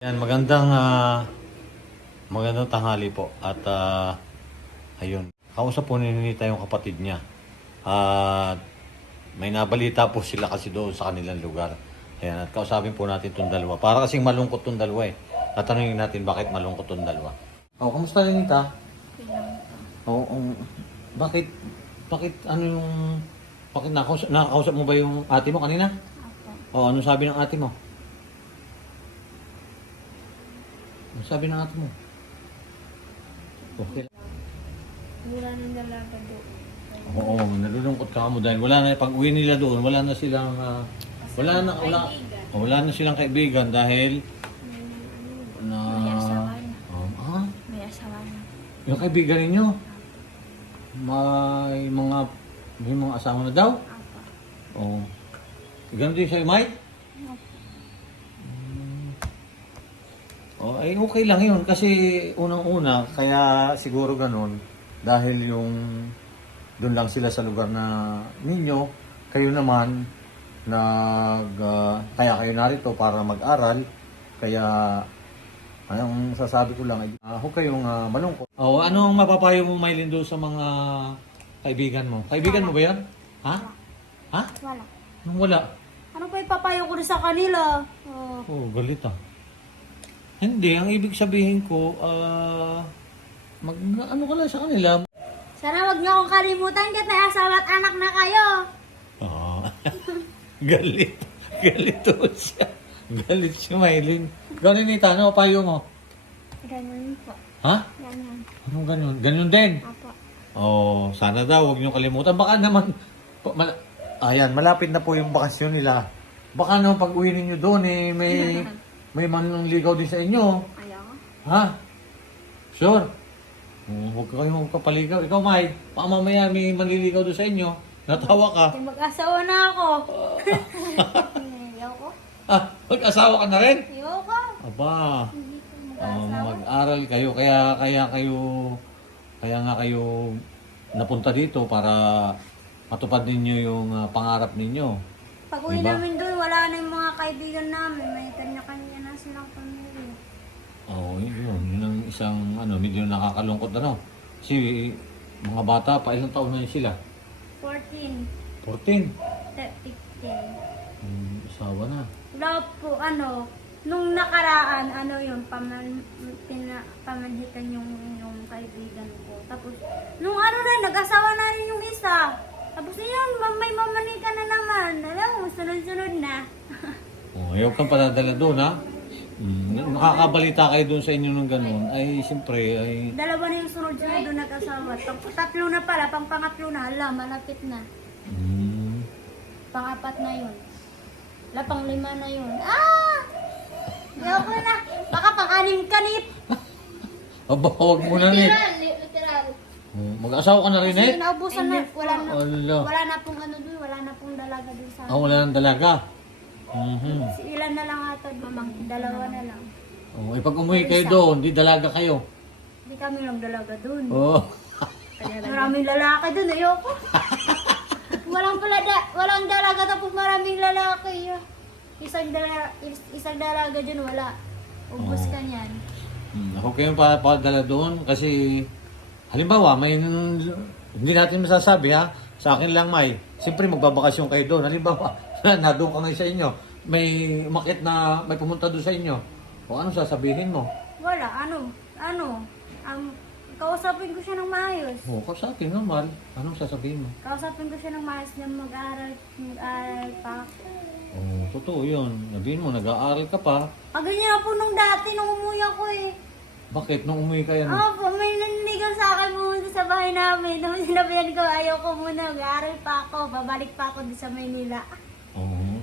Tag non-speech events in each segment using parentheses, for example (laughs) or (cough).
Yan, magandang ah, magandang tanghali po. At ah, ayun, kausap po ni Ninita yung kapatid niya. At may nabalita po sila kasi doon sa kanilang lugar. Ayan, at kausapin po natin itong dalawa. Para kasing malungkot itong dalawa eh. Tatanungin natin bakit malungkot itong dalawa. Oh, kamusta Ninita? Oo, oh, bakit, bakit ano yung, bakit nakausap, nakakausap mo ba yung ate mo kanina? Opo. O, ano sabi ng ate mo? Ano sabi ng ate mo? Okay. Wala nang dalaga doon. Oo, nalulungkot ka mo dahil wala na pag uwi nila doon, wala na silang ah, wala na wala, oh, wala na silang kaibigan dahil na May asawa na. Um, ah, May asawa na. yung kaibigan ninyo may mga may mga asawa na daw. Opo. Oo. Ganun din sa'yo, Mike? Opo. Oh, ay okay lang yun kasi unang-una kaya siguro ganun dahil yung doon lang sila sa lugar na ninyo, kayo naman nag ah, kaya kayo narito para mag-aral. Kaya ang sasabi ko lang ay uh, huwag kayong ah, malungkot. Oh, ano ang mapapayo mo Maylin doon sa mga kaibigan mo? Kaibigan mo ba 'yan? Ha? Ha? Wala. Anong wala? Ano pa ipapayo ko rin sa kanila? Oh. Oh, galit ah. Hindi, ang ibig sabihin ko, ah, mag, ano ka lang sa kanila. Sana wag niyo akong kalimutan kahit may asawa at anak na kayo. Ah, (laughs) galit. Galit to siya. Galit si Maylin. Ganun ni Tano, payo mo. Ganun po. Ha? Ganun. Anong ganun? Ganun din. Apo. Oh, sana daw, huwag niyo kalimutan. Baka naman, pa- mal- ayan, malapit na po yung bakasyon nila. Baka naman pag uwi ninyo doon, eh, may, (laughs) may manligaw din sa inyo. Ayaw. Ha? Sure. Hmm, huwag ka kayong magpapaligaw. Ikaw, May, baka mamaya may manliligaw doon sa inyo. Natawa ka. Mag-asawa na ako. (laughs) Ayaw ko. Ah, mag-asawa ka na rin? Ayaw ko. Aba, Hindi ko mag-asawa. mag-aral kayo. Kaya, kaya kayo, kaya nga kayo napunta dito para matupad ninyo yung ah, pangarap ninyo. Pag uwi Diba? namin doon, wala na yung mga kaibigan namin. May kanya-kanya silang pamilya. Oo, oh, yun. Yun ang isang, ano, medyo nakakalungkot, ano. Kasi, mga bata pa, ilang taon na yun sila? 14, 14. 15. Hmm, asawa na. Wala po, ano, nung nakaraan, ano yun, paman, pina, pamanhikan yung, yung kaibigan ko. Tapos, nung ano na, nag-asawa na rin yung isa. Tapos yun, ma- may mamanika na naman. Alam mo, sunod-sunod na. (laughs) Oh, ayaw kang padadala doon, ha? Mm, nakakabalita kayo doon sa inyo ng ganun, ay siyempre, ay... Dalawa na yung sunod-sunod doon nag-asawa. Tatlo na pala, pang pangatlo na, ala, malapit na. Mm, Pang-apat na yun. Wala, pang lima na yun. Ah! Ayoko na. Baka pang-anim kanip. (laughs) aba, huwag mo na, eh. literal. Oh, mag-asawa ka na rin, eh? Kasi naubusan na, wala na, Ala. wala na pong ano doon, wala na pong dalaga doon sa Ah, wala nang dalaga. Mhm. Si ilan na lang ata doon, dalawa na lang. Oh, eh, pag umuwi kayo doon, di dalaga kayo. Hindi kami lang dalaga doon. Oh. (laughs) Maraming lalaki doon, ayoko. (laughs) walang pala da, walang dalaga tapos maraming lalaki. Isang dalaga, isang dalaga dyan, wala. Ubus Oo. ka niyan. Hmm, ako kayong papadala doon kasi halimbawa may hindi natin masasabi ha sa akin lang may. Siyempre magbabakasyon kayo doon. Halimbawa (laughs) na doon ka ngayon sa inyo. May umakit na may pumunta doon sa inyo. O anong sasabihin mo? Wala, ano, ano, um, kausapin ko siya ng maayos. o sa akin normal anong sasabihin mo? Kausapin ko siya ng maayos na mag-aaral, mag-aaral pa. Oh totoo yun. Sabihin mo nag-aaral ka pa. Ah, ganyan po nung dati, nung umuwi ako eh. Bakit nung umuwi ka yan Ah, po, may nanligaw sa akin pumunta sa bahay namin. Nung sinabihan ko, ayaw ko muna, mag-aaral pa ako, babalik pa ako sa Maynila. Oo.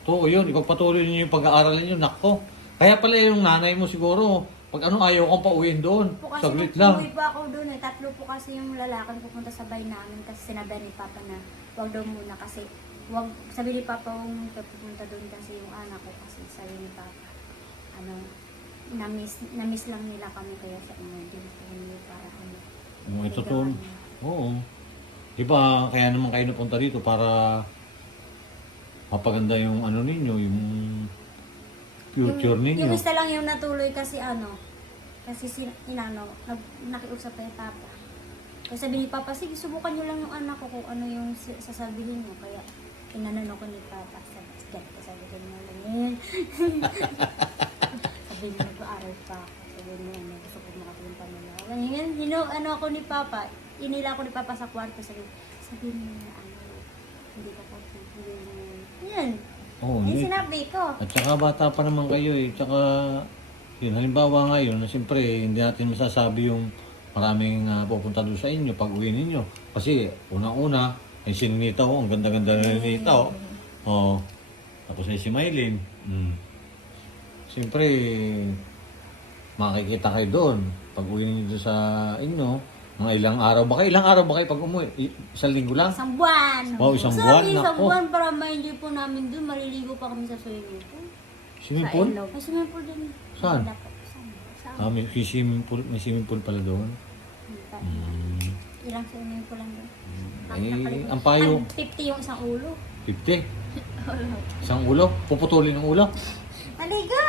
Totoo yun. Ipagpatuloy niyo yung pag-aaral niyo. Nako. Kaya pala yung nanay mo siguro, pag ano, ayaw kong pauwiin doon. Po kasi Saglit lang. umuwi pa ako doon eh, tatlo po kasi yung lalaki pupunta sa bahay namin kasi sinabi ni Papa na wag daw muna kasi wag sabi ni Papa kung pupunta doon kasi yung anak ko kasi sabi ni Papa ano na-miss, na-miss lang nila kami kaya sa inyo din po nila para ano Oo, ito to. Oo. Diba, kaya naman kayo napunta dito para mapaganda yung ano ninyo, yung future yung, ninyo. Yung isa lang yung natuloy kasi ano, kasi si, inano, nag, nakiusap kay Papa. Kasi sabi ni Papa, sige, subukan nyo lang yung anak ko kung ano yung si- sasabihin mo. Kaya, inanano ko ni Papa. Sabi, ganito, sabi ko niya lang yun. (laughs) sabi niya, nag-aaral pa ako. Sabi niya, ano, gusto ko makatulong pa nila. Ganyan, hino, ano ako ni Papa, inila ako ni Papa sa kwarto. Sabi, sabi niya ano, hindi ko po pipiliin. Yan. Oo, Yung hindi. sinabi ko. At saka bata pa naman kayo eh. Tsaka, yun, halimbawa ngayon, na siyempre, hindi natin masasabi yung maraming ah, pupunta doon sa inyo pag uwi ninyo. Kasi, una-una, ay si Ninita, oh, ang ganda-ganda na Ninita, oh. Oh. Tapos ay si Maylin. Mm. Siyempre, makikita kayo doon. Pag uwi doon sa inyo, mga ilang araw ba kayo? Ilang araw ba kayo pag umuwi? I- Isang linggo lang? Isang buwan. Wow, isang buwan, isang nako. buwan para ma-enjoy po namin doon. Maliligo pa kami sa swimming pool. Swimming pool? May swimming pool din. Saan? Wala po. Saan? Saan? Ah, may swimming pool, may swimming pool pala doon. Mm. Ilang swimming pool lang doon. Eh, ang payo, Ang 50 yung isang ulo. 50. (laughs) Isang ulo, puputulin ng ulo. Maligo!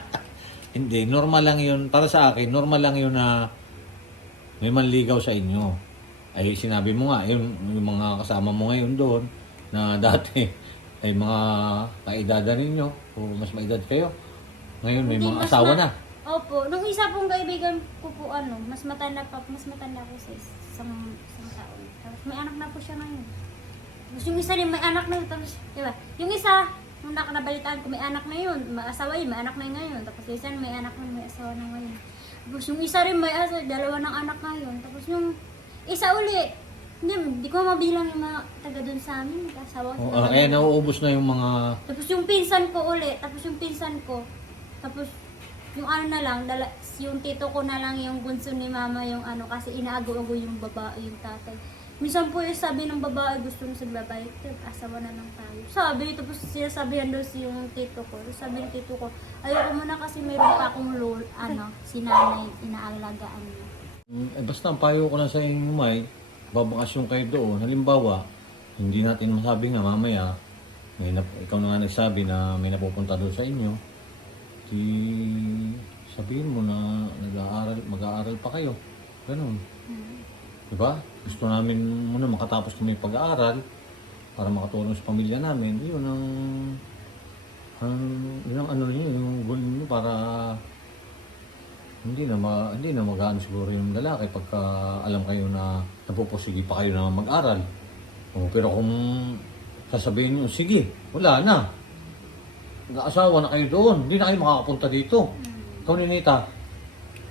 (laughs) Hindi, normal lang yun. Para sa akin, normal lang yun na may manligaw sa inyo. Ay sinabi mo nga, yung, yung mga kasama mo ngayon doon, na (laughs) dati ay mga kaedada ninyo, o mas maedad kayo. Ngayon may Hindi, mga mas asawa ma- na. Opo. Nung isa pong kaibigan ko po ano, mas matanda pa, mas matanda ko sa isang, isang taon. Tapos may anak na po siya ngayon. Tapos yung isa rin may anak na yun. Tapos, di ba? Yung isa, nung nakanabalitaan ko, may anak na yun. May asawa yun, may anak na yun ngayon. Tapos isa may anak na, may asawa na ngayon. Tapos yung isa rin may asawa, dalawa ng anak ngayon. Tapos yung isa uli, hindi, di ko mabilang yung mga taga doon sa amin. Asawa. O, ah, kaya nauubos na yung mga... Tapos yung pinsan ko uli, tapos yung pinsan ko, tapos yung ano na lang, dala, yung tito ko na lang yung bunso ni mama yung ano, kasi inaago-ago yung babae, yung tatay. Minsan po yung sabi ng babae, gusto mo sa babae, "Tip, asawa na lang tayo. Sabi, tapos sinasabihan daw si yung tito ko. Sabi ng tito ko, ayoko muna kasi mayroon pa akong lol, ano, si nanay, inaalagaan niya. Mm, Eh, basta ang payo ko lang sa inyo, May, babakasyon kayo doon. Halimbawa, hindi natin masabi nga mamaya, may nap- ikaw na nga nagsabi na may napupunta doon sa inyo, di sabihin mo na nag-aaral, mag-aaral pa kayo. Ganun. Diba? Gusto namin muna makatapos kami pag-aaral para makatulong sa pamilya namin. Yun ang, ang yun ang ano niyo, yung goal niyo para hindi na ma, hindi na magaan siguro yung lalaki pagka alam kayo na napupursige pa kayo na mag-aral. O, pero kung sasabihin niyo, sige, wala na. Nag-asawa na kayo doon. Hindi na kayo makakapunta dito. Ikaw, Ninita,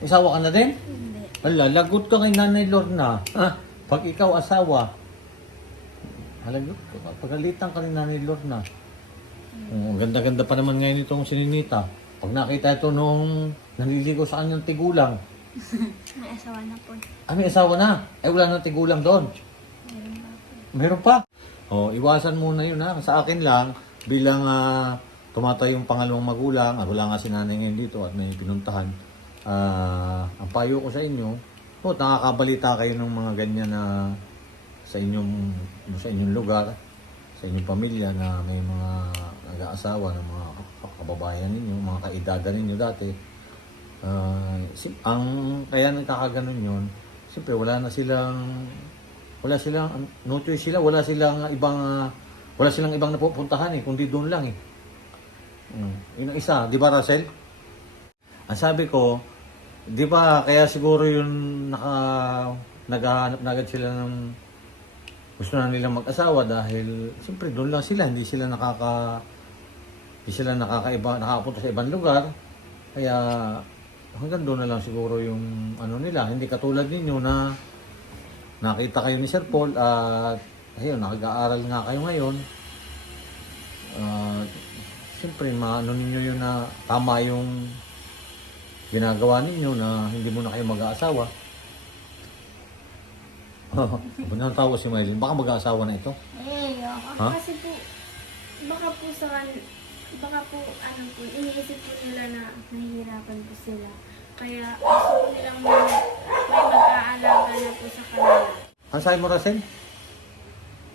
isawa ka na din? Hindi. Wala, lagot ka kay Nanay Lorna. Ha? Pag ikaw asawa, halagot ka, pagalitan ka ni Nanay Lorna. Oh, ang ganda-ganda pa naman ngayon itong sininita. Pag nakita ito nung naliligo sa kanyang tigulang, (laughs) May asawa na po. ah, may asawa na. Eh, wala nang tigulang doon. Meron po? Meron pa. Oh, iwasan muna yun ha. Sa akin lang, bilang uh, tumatay yung pangalawang magulang, at wala nga si nanay ngayon dito at may pinuntahan, ah, ang payo ko sa inyo, oh, nakakabalita kayo ng mga ganyan na sa inyong sa inyong lugar, sa inyong pamilya na may mga nag-aasawa ng mga kababayan ninyo, mga kaedada ninyo dati. Si, ang kaya nagkakaganon yun, siyempre wala na silang wala silang no choice sila, wala silang ibang wala silang ibang napupuntahan eh, kundi doon lang eh. Mm. Yun ang isa, di ba Russell? Ang sabi ko, di ba kaya siguro yun naka naghahanap na agad sila ng gusto na nilang mag-asawa dahil siyempre doon lang sila, hindi sila nakaka hindi sila nakakaiba, nakakapunta sa ibang lugar. Kaya hanggang doon na lang siguro yung ano nila, hindi katulad ninyo na nakita kayo ni Sir Paul at ayun, nakag-aaral nga kayo ngayon. At siyempre, maano ninyo yun na tama yung ginagawa ninyo na hindi mo na kayo mag-aasawa. (laughs) Na tawa si Maylin. Baka mag-aasawa na ito. Eh, Ha? Kasi po, baka po sa kan- baka po, ano po, iniisip po nila na nahihirapan po sila. Kaya gusto po nilang may, may mag-aalaga na po sa kanila. Ang sabi mo, Russell?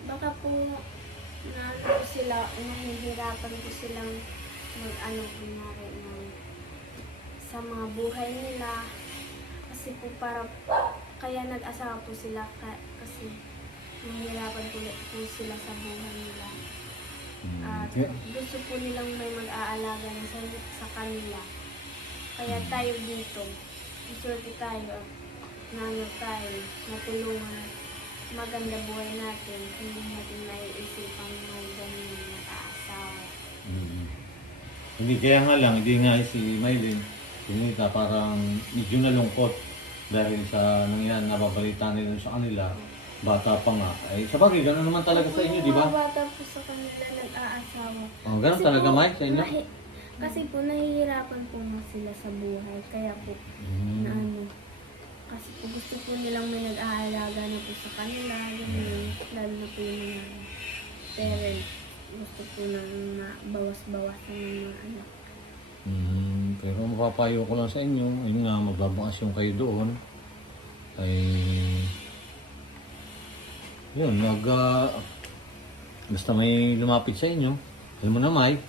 Baka po, na ano po sila, nahihirapan po silang mag ano kunyari ng sa mga buhay nila. Kasi po para kaya nag-asawa po sila ka- kasi nahihirapan po, po sila sa buhay nila. Mm. At gusto po nilang may mag-aalaga na sa, sa kanila. Kaya tayo dito, swerte tayo at nano tayo, natulungan at maganda buhay natin. Hindi natin naiisipang may ganun na nakaasawa. Mm. Hindi, kaya nga lang, hindi nga si Maylin, kumita parang medyo nalungkot dahil sa nangyayari, nababalita nila sa kanila, bata pa nga. Ay, sa bagay, gano'n naman talaga sa inyo, di ba? Mga bata po sa kanila nag-aasawa. Oh, gano'n Kasi talaga, po, Mike, sa inyo? nahi- kasi po, nahihirapan po na sila sa buhay. Kaya po, Mm. na ano, kasi po gusto po nilang may nag-aalaga na po sa kanila, ganyan, lalo na po yung mga parents, gusto po nang bawas-bawasan ng mga anak. Mm, pero mapapayo ko lang sa inyo, yun nga, magbabakasyon kayo doon. Ay, yun, mag, ah, basta may lumapit sa inyo. Alam mo na, Mike?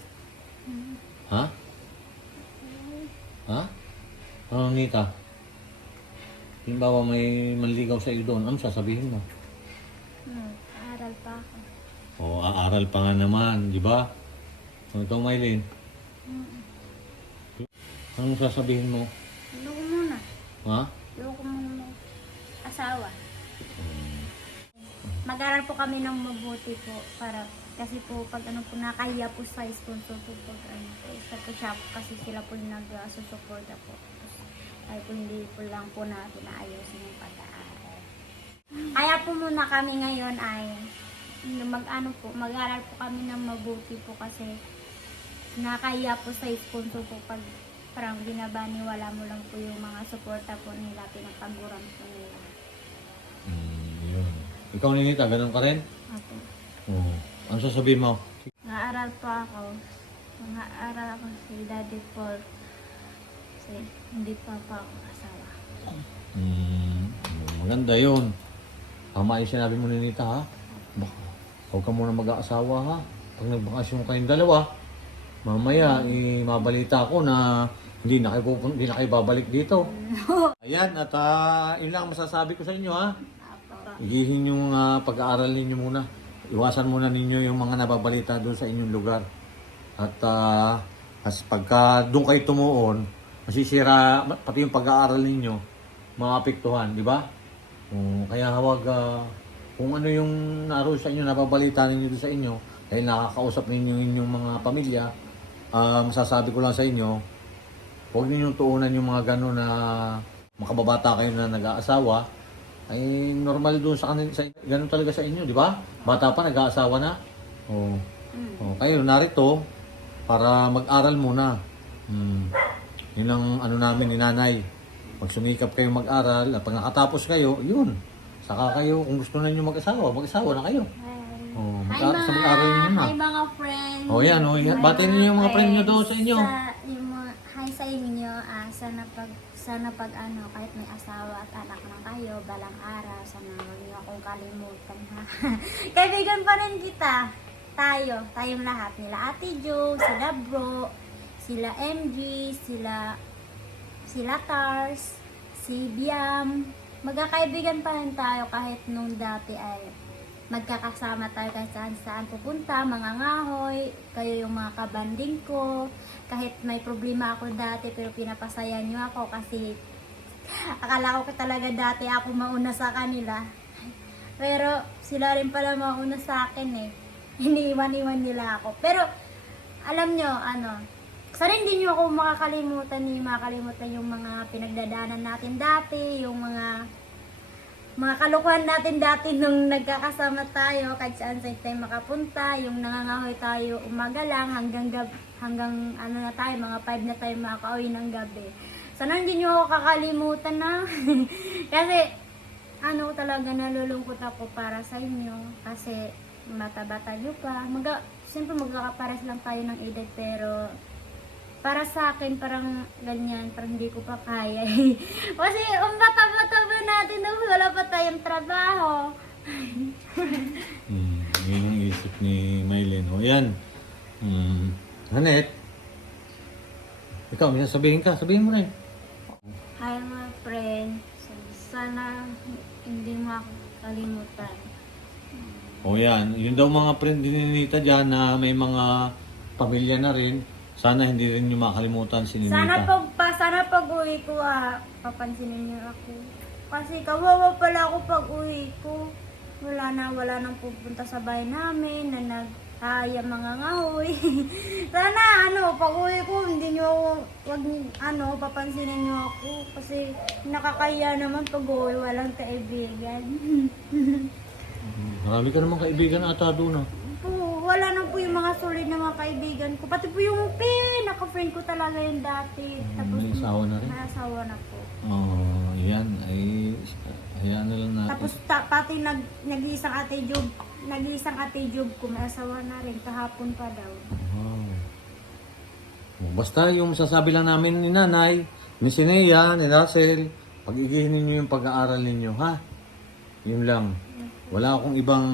Ha? Ha? Ano, Nita? Halimbawa may manligaw sa iyo doon, ano sasabihin mo? Hmm, aral pa ako. O, aaral pa nga naman, di ba? Ano ito, Mylene? Anong sasabihin mo? Loko muna. Ha? Loko muna asawa. Mag-aral po kami ng mabuti po para kasi po pag ano po nakahiya po sa sponsor po pag ano po isa po siya po kasi sila po yung nag-susuporta po. Ay po hindi po lang po natin naayusin yung pag-aaral. Kaya po muna kami ngayon ay mag-ano po, mag-aral po kami ng mabuti po kasi nakahiya po sa sponsor po pag parang binabaniwala mo lang po yung mga suporta po nila, pinapaguran po nila. Mm, yun. Ikaw, Ninita, ganun ka rin? Opo. Oo. Ano sasabihin mo? Naaral pa ako. Naaral ako si Daddy Paul. Kasi hindi pa pa ako asawa. Mm, maganda yun. Tama yung sinabi mo, Ninita, ha? Baka, huwag ka muna mag-aasawa, ha? Pag nagbakasyon kayong dalawa, mamaya, eh, mabalita ko na hindi na kayo, pupun- hindi na kayo babalik dito. (laughs) Ayan, at ah, yun lang ang masasabi ko sa inyo, ha? Igihin yung ah, pag-aaral ninyo muna. Iwasan muna ninyo yung mga nababalita doon sa inyong lugar. At ah, as pagka doon kayo tumuon, masisira pati yung pag-aaral ninyo, maapektuhan, di ba? Um, kaya hawag ah, kung ano yung naroon sa inyo, nababalita ninyo doon sa inyo, dahil nakakausap ninyo yung inyong mga pamilya, ah, masasabi ko lang sa inyo, huwag ninyong tuunan yung mga gano'n na makababata kayo na nag-aasawa, ay normal doon sa kanil sa ganun talaga sa inyo, di ba? Bata pa nag-aasawa na. Oh. Oh, kayo narito para mag-aral muna. Hmm. Yun ang ano namin ni nanay. Pag sumikap kayo mag-aral, at pag nakatapos kayo, yun. Saka kayo, kung gusto na nyo mag-asawa, mag-asawa na kayo. Oh, Hi mag sa mag-aral mga, nyo na. hi mga friends. Oh, yan, oh, yan. Hi, Batiin niyo yung mga friend nyo doon sa inyo. Sa, mga, sa inyo. Ah, sana pag sana pag ano, kahit may asawa at anak na kayo, balang araw, sana huwag niyo akong kalimutan ha. (laughs) Kaibigan pa rin kita. Tayo, tayong lahat. Nila Ate Jo, sila Bro, sila MG, sila sila Tars, si Biam. Magkakaibigan pa rin tayo kahit nung dati ay magkakasama tayo kahit saan saan pupunta, mga ngahoy, kayo yung mga kabanding ko. Kahit may problema ako dati pero pinapasaya niyo ako kasi (laughs) akala ko talaga dati ako mauna sa kanila. Pero sila rin pala mauna sa akin eh. (laughs) Iniiwan-iwan nila ako. Pero alam nyo, ano, sana hindi nyo ako makakalimutan ni makakalimutan yung mga pinagdadaanan natin dati, yung mga mga kalukuhan natin dati nung nagkakasama tayo kahit saan saan tayo makapunta, yung nangangahoy tayo umaga lang hanggang gab hanggang ano na tayo, mga 5 na tayo makakauwi ng gabi. Sana hindi nyo ako kakalimutan na. (laughs) kasi ano talaga nalulungkot ako para sa inyo kasi mata-bata nyo pa. Maga, siyempre magkakapares lang tayo ng edad pero para sa akin parang ganyan, parang hindi ko pa kaya. (laughs) kasi ang bata-bata ba natin nung wala pa tayong trabaho. Hmm, yun ang isip ni Mylene. O yan. Hmm. Hanet, Ikaw, may sasabihin ka. Sabihin mo na eh. Hi mga friend. Sana hindi mo ako kalimutan. O yan, yun daw mga friend din ni dyan na may mga pamilya na rin. Sana hindi rin nyo makalimutan si Ninita. Sana pag pa, sana pag uwi ko ah, papansinin niyo ako. Kasi kawawa pala ako pag uwi ko. Wala na, wala nang pupunta sa bahay namin na nagkaya mga ngahoy. (laughs) sana ano, pag uwi ko, hindi niyo ako, wag, ano, papansinin niyo ako. Kasi nakakaya naman pag uwi, walang kaibigan. (laughs) Marami ka naman kaibigan ata doon ah. Wala na po yung mga solid na mga kaibigan ko. Pati po yung pinaka-friend ko talaga yung dati. Tapos, May asawa na rin? May asawa na po. Oh, yan. Ay, hayaan na lang natin. Tapos ta- pati nag, nag-iisang ate job, nag-iisang ate job ko, may asawa na rin, kahapon pa daw. Wow. Oh, Basta yung sasabi lang namin ni nanay, ni Sinea, ni Russell, pag-igihin ninyo yung pag-aaral ninyo, ha? Yun lang. Wala akong ibang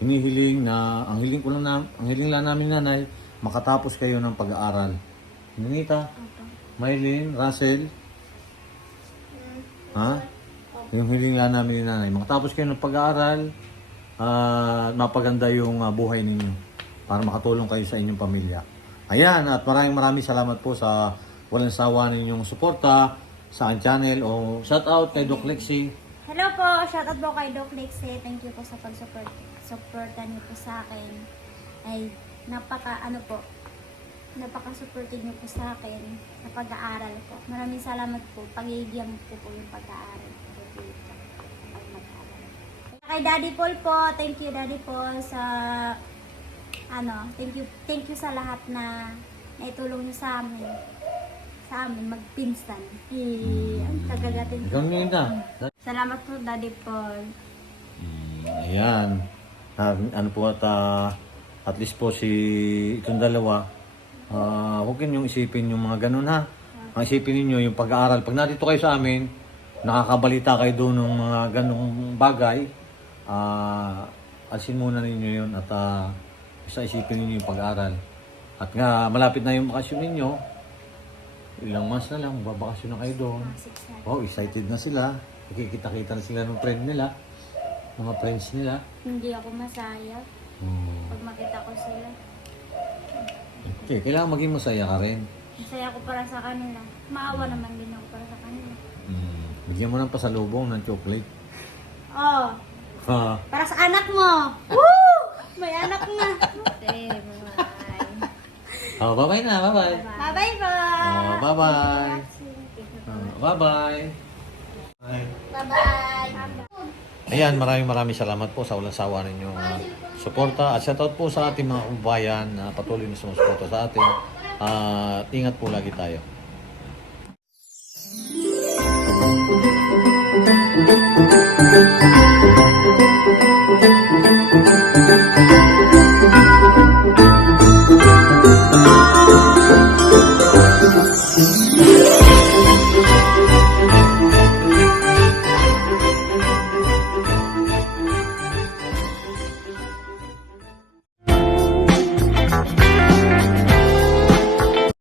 hinihiling na, ang hiling ko lang na, ang hiling lang namin nanay, makatapos kayo ng pag-aaral. Ninita. Maylin, Russell, ha? Yung hiling lang namin ni nanay, makatapos kayo ng pag-aaral, at mapaganda yung ah, buhay ninyo para makatulong kayo sa inyong pamilya. Ayan, at maraming maraming salamat po sa walang sawa ninyong suporta sa aking channel o shout out kay Doc Lexi. Hello po, shoutout po kay Doc Lexie. Thank you po sa pag-support supportan niyo po sa akin. Ay, napaka, ano po, napaka-supportive niyo po sa akin sa pag-aaral ko. Maraming salamat po. Pagigyan po po yung pag-aaral ko dito. Pag mag-aaral. Kay Daddy Paul po, thank you Daddy Paul sa ano, thank you thank you sa lahat na naitulong niyo sa amin. Sa amin magpinsan. Eh, ang kagagatin Ikaw Ninita. Salamat po, Daddy Paul. Mm, ayan. Ah, ano po at ah, at least po si itong dalawa, ah, huwag ninyong isipin yung mga ganun ha. Ang isipin ninyo yung pag-aaral. Pag nandito kayo sa amin, nakakabalita kayo doon ng mga ganung bagay, ah, asin muna ninyo yun at ah, isa isipin ninyo yung pag-aaral. At nga, malapit na yung bakasyon ninyo, ilang months na lang, babakasyon na kayo doon. Oh, excited na sila. Nakikita-kita na sila ng friend nila. Mga friends nila. Hindi ako masaya Hmm. pag makita ko sila. Okay, kailangan maging masaya ka rin. Masaya ako para sa kanila. Maawa naman din ako para sa kanila. Hmm. Bigyan mo ng pasalubong ng chocolate. Oh, Ha. para sa anak mo. (laughs) Woo! May anak na. Okay, bye. Oh, bye-bye na, bye-bye. Bye-bye po. Oh, bye-bye. Oh, bye-bye. Bye. Bye-bye. Ayan, maraming maraming salamat po sa walang sawa ninyong uh, suporta at shoutout po sa ating mga kababayan na patuloy na sumusuporta sa atin. At ingat po lagi tayo.